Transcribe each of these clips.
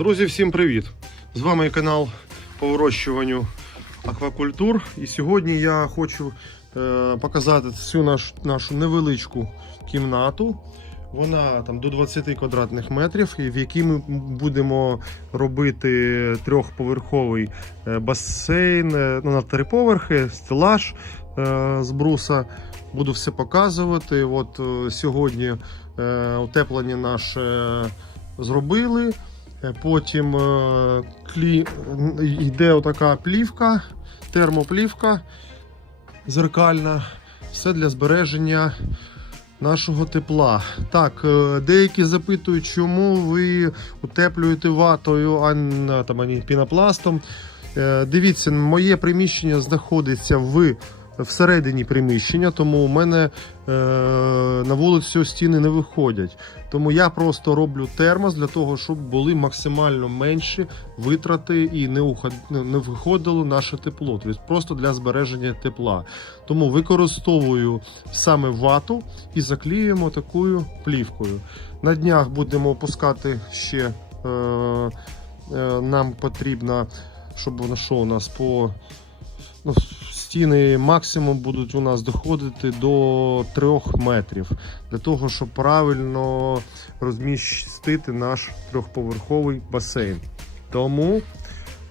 Друзі, всім привіт! З вами канал по вирощуванню аквакультур. І сьогодні я хочу е, показати всю наш, нашу невеличку кімнату. Вона там до 20 квадратних метрів, в якій ми будемо робити трьохповерховий е, басейн е, ну, на три поверхи, стелаж е, з бруса. Буду все показувати. От е, сьогодні е, утеплення наше зробили. Е, Потім е, клі... йде отака плівка, термоплівка зеркальна. Все для збереження нашого тепла. Так, е, деякі запитують, чому ви утеплюєте ватою, а не пінопластом. Дивіться, моє приміщення знаходиться в. Всередині приміщення, тому у мене е, на вулицю стіни не виходять. Тому я просто роблю термос для того, щоб були максимально менші витрати і не, уход... не виходило наше тепло. Тобто просто для збереження тепла. Тому використовую саме вату і заклеюємо такою плівкою. На днях будемо опускати ще. Е, е, нам потрібно, щоб воно що у нас по ну, стіни максимум будуть у нас доходити до 3 метрів для того, щоб правильно розмістити наш трьохповерховий басейн. Тому,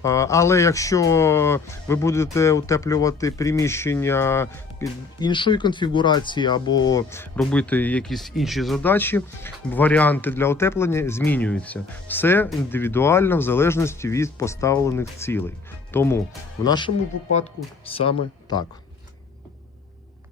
але якщо ви будете утеплювати приміщення під іншої конфігурації або робити якісь інші задачі, варіанти для утеплення змінюються. Все індивідуально в залежності від поставлених цілей. Тому в нашому випадку саме так.